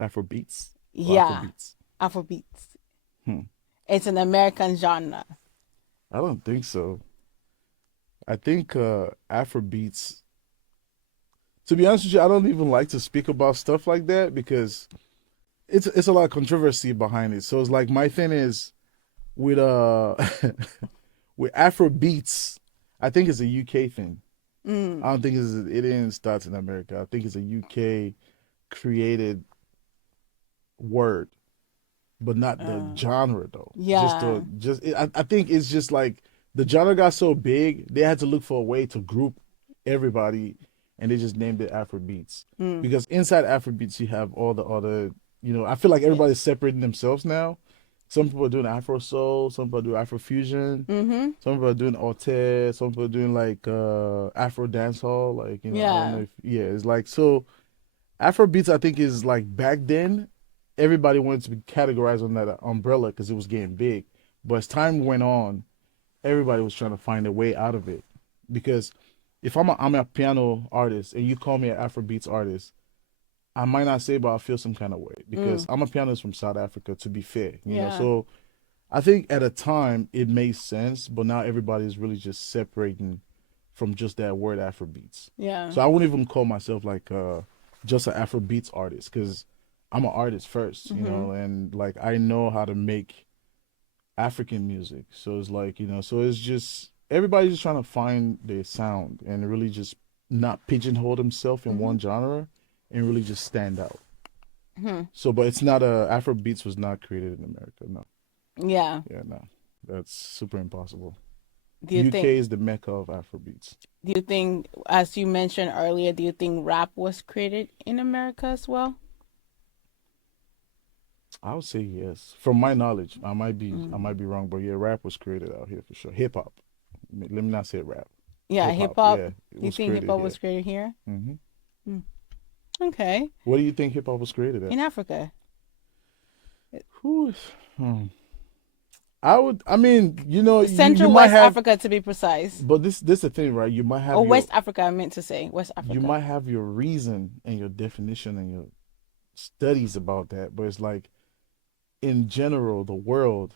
Afrobeats or Yeah, Afrobeats. Afrobeats. Hmm. It's an American genre. I don't think so. I think Afrobeats. To be honest with you, I don't even like to speak about stuff like that because it's a lot of controversy behind it. So it's like my thing is with with Afrobeats, I think it's a UK thing. Mm. I don't think it didn't start in America. I think it's a UK created word, but not the Uh, genre though. yeah. I think it's just like the genre got so big, they had to look for a way to group everybody, and they just named it Afrobeats. Mm. Because inside Afrobeats, you have all the other, I feel like Yeah. everybody's separating themselves now. Some people are doing Afro soul, some people are doing Afro fusion, Mm-hmm. some people are doing Orte, some people are doing like Afro dancehall. Like, I don't know Yeah. if, yeah, it's like, so Afrobeats, I think, is like back then, everybody wanted to be categorized on that umbrella because it was getting big. But as time went on, everybody was trying to find a way out of it because if I'm a piano artist and you call me an Afrobeats artist, I might not say, but I feel some kind of way because Mm. I'm a pianist from South Africa. To be fair, Yeah. so I think at a time it made sense, but now everybody's really just separating from just that word Afrobeats. Yeah. So I wouldn't even call myself like just an Afrobeats artist because I'm an artist first, Mm-hmm. and like I know how to make African music. So it's like, so it's just everybody's just trying to find their sound and really just not pigeonhole themselves in Mm-hmm. one genre and really just stand out. Hmm. So, but it's not a Afrobeats was not created in America. No, Yeah. yeah, no, that's super impossible. Do you think UK is the mecca of Afrobeats. do you think, as you mentioned earlier, do you think rap was created in America as well? I would say yes. From my knowledge, I might be Mm. wrong, but yeah, rap was created out here for sure. Hip hop. Let me not say rap. Yeah, Hip hip hop. hop. Yeah, it You was think hip created hop here. was created here? hmm Mm. Okay. What do you think hip hop was created at? In Africa. Whew. Hmm. I would. I mean, you Central might West have, Africa to be precise. but this the thing, right? Or West Africa, I meant to say. West You Africa. might have your reason and your definition and your studies about that, but it's like in general, the world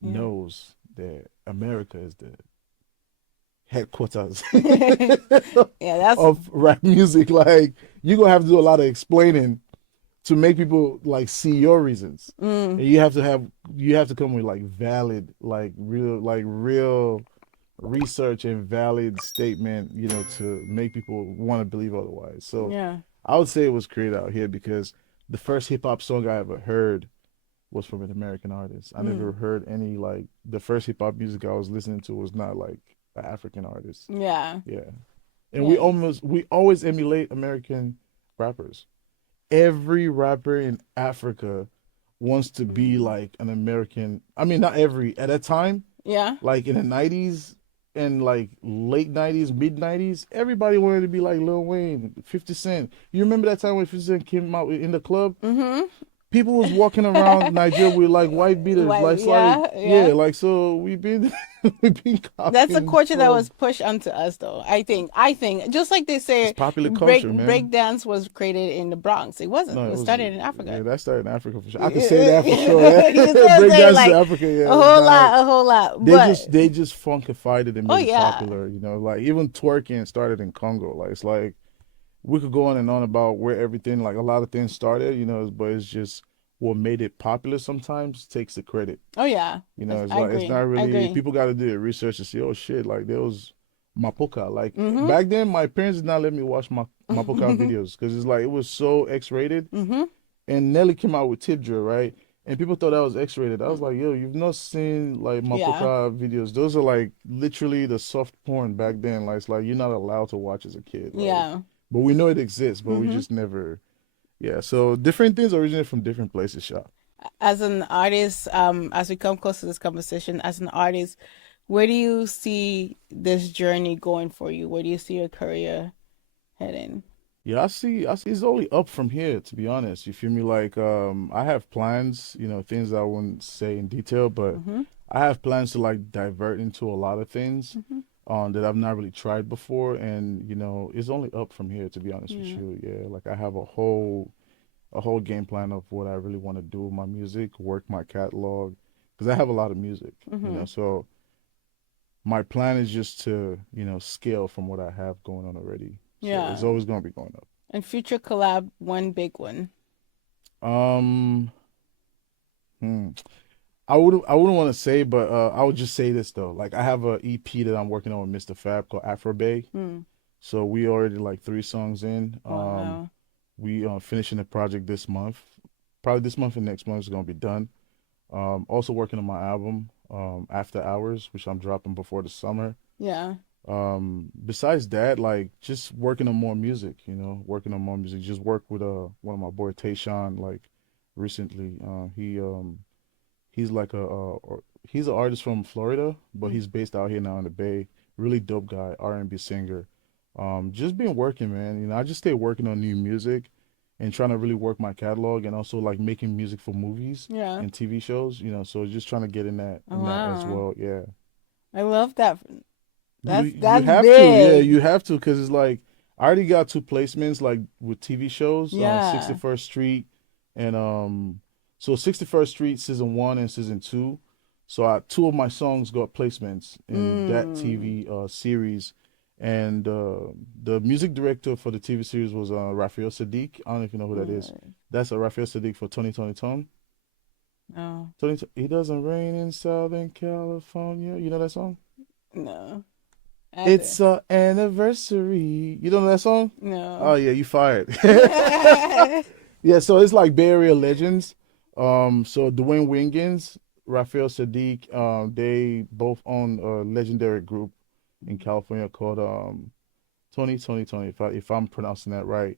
Yeah. knows that America is the headquarters Yeah, that's of rap music. Like you're gonna have to do a lot of explaining to make people like see your reasons. mm, And you have to come with like valid, like real research and valid statement, to make people want to believe otherwise. So yeah. I would say it was created out here because the first hip hop song I ever heard was from an American artist. I never Mm, heard any like the first hip hop music I was listening to was not like an African artist. yeah. Yeah. And we Yeah. always emulate American rappers. Every rapper in Africa wants to be Mm, like an American. I mean, not every at that time, yeah. like in the 90s and like late 90s, mid 90s, everybody wanted to be like Lil Wayne, 50 Cent. You remember that time when 50 Cent came out in the club? Mm-hmm. People was walking around Nigeria with like white beaters, Like, like it's like yeah, yeah, yeah. like so we've been we've been That's a copying culture that from was pushed onto us, though. I think, just like they it's say, popular culture, break man. dance was created in the Bronx. It wasn't. It No, it was was started in yeah, Africa. that started in Africa for sure. I You could say that for sure. just Yeah. what I'm Break saying, dances in like Africa, yeah, it was not. a whole lot. They But just they just funkified it and oh made it yeah, popular. Like even twerking started in Congo. Like it's like we could go on and on about where everything, like a lot of things started. But it's just what made it popular. Sometimes takes the credit. oh yeah. It's I like it's agree. not I really agree. people got to do the research to see. Oh shit! Like there was Mapoka. Like Mhm. back then, my parents did not let me watch my Mapoka mhm. videos because it's like it was so X-rated. Mhm. And Nelly came out with Tip Drill, right? And people thought that was X-rated. I was like, yo, you've not seen like Yeah. Mapoka videos. Those are like literally the soft porn back then. Like it's like you're not allowed to watch as a kid. Like, Yeah. but we know it exists, but we Mhm. just never. Yeah. So different things originate from different places, shop. As an artist, as we come close to this conversation, as an artist, where do you see this journey going for you? Where do you see your career heading? Yeah, I see it's only up from here, to be honest. You feel me? Like, I have plans, things I wouldn't say in detail, but Mhm. I have plans to like divert into a lot of things, Mhm. that I've not really tried before, and it's only up from here, to be honest with Yeah. you. Yeah, like I have a whole game plan of what I really want to do with my music, work my catalog, because I have a lot of music, Mhm. so my plan is just to, scale from what I have going on already. So it's Yeah. always going to be going up. And future collab, one big one. Um, hmm. I wouldn't want to say, but I would just say this though. Like I have a EP that I'm working on with Mr. Fab called Afro Bay. Hmm. So we already like 3 songs in. Wow. We finishing the project this month. Probably this month and next month is gonna be done. Also working on my album, After Hours, which I'm dropping before the summer. Yeah. Besides that, like just working on more music, working on more music. Just work with one of my boy Tayshawn like recently. He's like he's an artist from Florida, but Mm. he's based out here now in the Bay. Really dope guy, R&B singer. Just been working, man. I just stay working on new music and trying to really work my catalog and also like making music for movies Yeah. and TV shows. So just trying to get in that as Wow. well. Yeah. I love that. You That's have to, yeah, big. you have to, because it's like I already got two placements like with TV shows, Yeah. 61st Street and so 61st Street season 1 and season 2. So two of my songs got placements in that Mm. TV series, and the music director for the TV series was Raphael Sadiq. I don't know if you know who that is. Mm. That's Raphael Sadiq for 2020 Tone. No. It doesn't rain in Southern California. You know that song? No. It's Either. a anniversary. You don't know that song? Oh No. yeah, you fired. Yeah, so it's like Bay Area legends. So Dwayne Wingins, Raphael Sadiq, they both own a legendary group in California called 2020 if I'm pronouncing that right.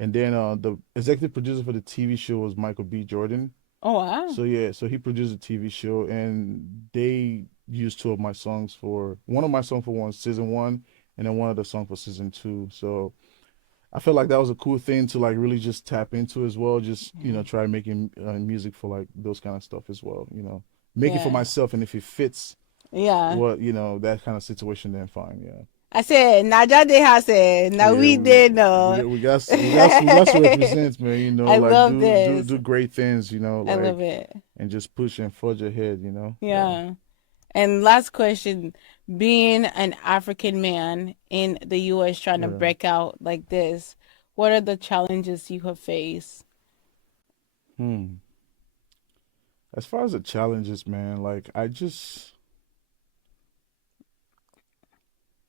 And then the executive producer for the TV show was Michael B. Jordan. Oh wow. So yeah, so he produced a TV show, and they used two of my songs for one of my songs for one season 1, and then one of the song for season 2. So I felt like that was a cool thing to like really just tap into as well. Just try making music for like those kind of stuff as well. Make it for Yeah. myself, and if it fits Yeah. what that kind of situation, then fine. Yeah, I said Niger Delta said now yeah. we did know. We got to represent, man. I Like love do this. great things. I love Like it. and just push and forge ahead. Yeah. Yeah. And last question, being an African man in the US trying to Yeah. break out like this, what are the challenges you have faced? Hmm. As far as the challenges, man, like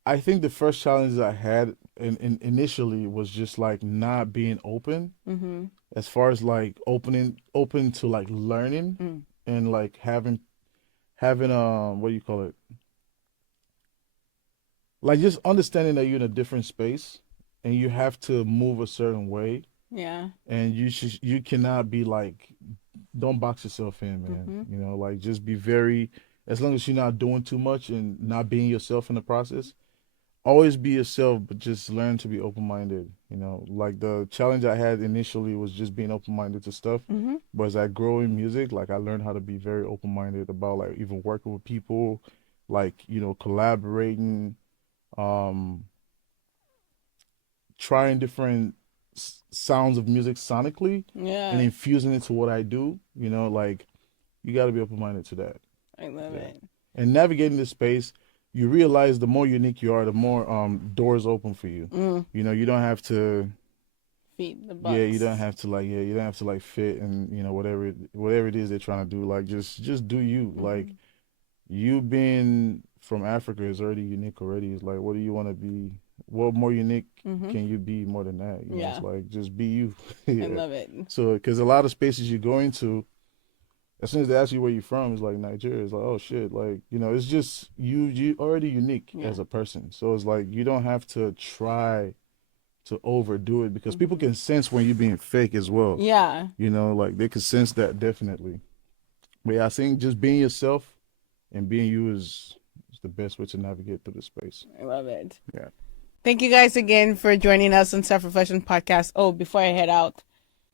I think the first challenge I had initially was just like not being open Mm-hmm. as far as like open to like learning Mm. and like having what do you call it? Like just understanding that you're in a different space and you have to move a certain way, Yeah. and you cannot be like, don't box yourself in, man. Mm-hmm. Like just be very, as long as you're not doing too much and not being yourself in the process, always be yourself, but just learn to be open minded. Like the challenge I had initially was just being open minded to stuff. Mm-hmm. But as I grow in music, like I learned how to be very open minded about like even working with people, like, collaborating, um, trying different sounds of music sonically and Yeah. infusing it to what I do. Like you got to be open minded to that. I love Yeah. it. And navigating this space, you realize the more unique you are, the more doors open for you. Mm. You don't have to, Feed the yeah, you don't box. have to like, yeah, you don't have to like fit and whatever it is they're trying to do, like just do you. Like Mm-hmm. you being from Africa is already unique already. It's like, what do you want to be? What more unique Mm-hmm. can you be more than that? It's Yeah. like just be you. I Yeah. love it. So, because a lot of spaces you go into, as soon as they ask you where you're from, it's like Nigeria. It's like, oh shit, like it's just you already unique Yeah. as a person. So it's like you don't have to try to overdo it, because people Mm-hmm. can sense when you're being fake as well. Yeah. Like they can sense that definitely. But yeah, I think just being yourself and being you is the best way to navigate through the space. I love it. Yeah. Thank you guys again for joining us on Self Reflection Podcast. Oh, before I head out,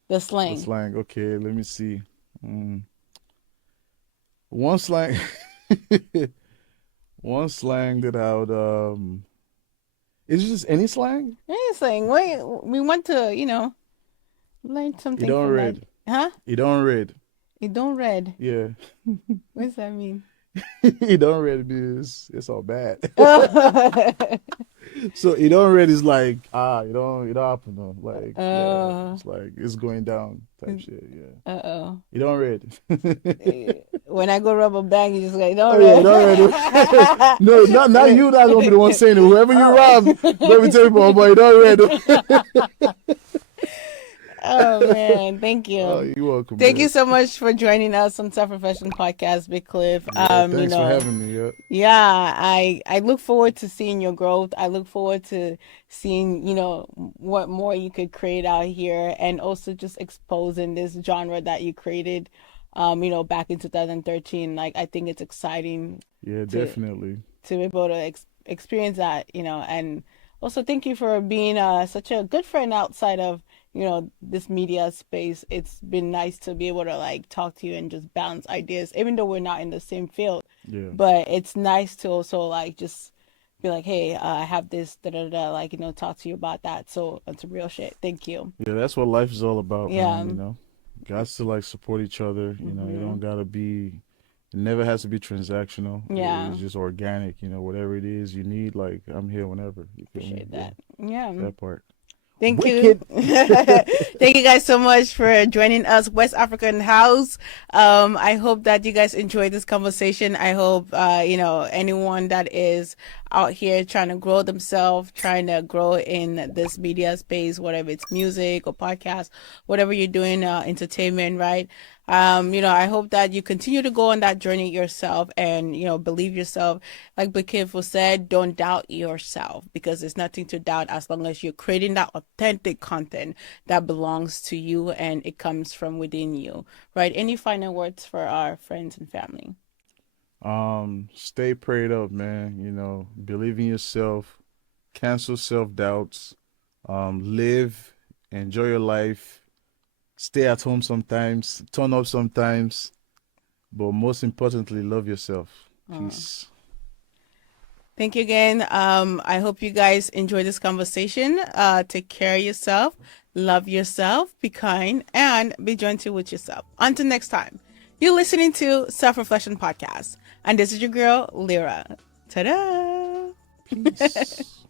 the The slang. slang. Okay, let me see. Mm. One slang. One slang that I would is it just any slang? Any slang. We want to, learn You something don't from that. read. Huh? You don't read. You don't read. Yeah. What does that mean? You don't read means it's all bad. Oh. So you don't read is like, you don't happen to like, yeah, Uh, it's like it's going down type shit. Yeah. uh-oh. You don't read. When I go rub a bag, you just like, Oh don't yeah, you don't read. No, not you. Not gonna be the one saying it. Whoever you rob, let me tell you, boy, you don't read. Oh man, thank Oh, you. you're welcome, Thank you man. so much for joining us on Self Reflection Podcast, Big Klef. Yeah, thanks for having me. Yeah. Yeah, I look forward to seeing your growth. I look forward to seeing, what more you could create out here, and also just exposing this genre that you created, back in 2013. Like, I think it's exciting Yeah, to definitely. be able to experience that, and also thank you for being such a good friend outside of, this media space. It's been nice to be able to like talk to you and just bounce ideas, even though we're not in the same field. Yeah. But it's nice to also like just be like, hey, I have this, da da da, like, talk to you about that. So it's real shit. Thank you. Yeah, that's what life is all about, Yeah. man. Guys to like support each other. It don't gotta be. It never has to be transactional. Yeah. It's just organic. Whatever it is you need, like I'm here whenever. You feel me? Appreciate that. Yeah. That part. Thank you. Wicked. Thank you guys so much for joining us, West African House. I hope that you guys enjoyed this conversation. I hope, anyone that is out here trying to grow themselves, trying to grow in this media space, whatever it's music or podcast, whatever you're doing, entertainment, right? I hope that you continue to go on that journey yourself and, believe yourself. Like Big Klef said, don't doubt yourself because there's nothing to doubt as long as you're creating that authentic content that belongs to you and it comes from within you, right? Any final words for our friends and family? Stay prayed up, man. Believe in yourself, cancel self-doubts, live, enjoy your life, stay at home sometimes, turn up sometimes, but most importantly, love yourself. Peace. Thank you again. I hope you guys enjoy this conversation. Take care of yourself, love yourself, be kind, and be gentle with yourself. Until next time, you're listening to Self-Reflection Podcast. And this is your girl, Lira. Ta-da! Peace.